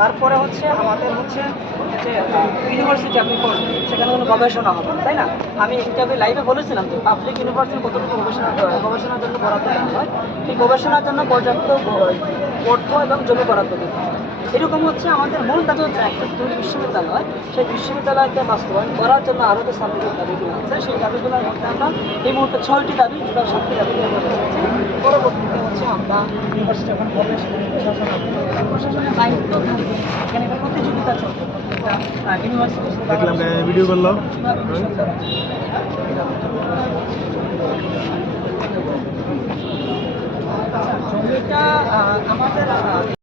তারপরে হচ্ছে আমাদের হচ্ছে যে ইউনিভার্সিটি আপনি করবেন সেখানে কোনো গবেষণা হবে তাই না? আমি আমি লাইভে বলেছিলাম যে পাবলিক ইউনিভার্সিটি কতটুকু গবেষণা, গবেষণার জন্য বরাদ্দ দেওয়া হয়। এই গবেষণার জন্য পর্যাপ্ত অর্থ এবং জমি বরাদ্দ দিতে হয়। এরকম হচ্ছে আমাদের মূল দাবি হচ্ছে একটা দুটি বিশ্ববিদ্যালয়। সেই বিশ্ববিদ্যালয়কে বাস্তবায়ন করার জন্য আরও যে সাবজেক্ট দাবিগুলো আছে, সেই দাবিগুলোর মধ্যে আমরা এই মুহূর্তে ছয়টি দাবি, যেটা সাতটি দাবি পরবর্তীতে হচ্ছে আমরা ইউনিভার্সিটি হবে। প্রশাসনের দায়িত্ব থাকবে। এখানে একটা প্রতিযোগিতা চলবে। দেখলাম ভিডিও করল। জমিটা আমাদের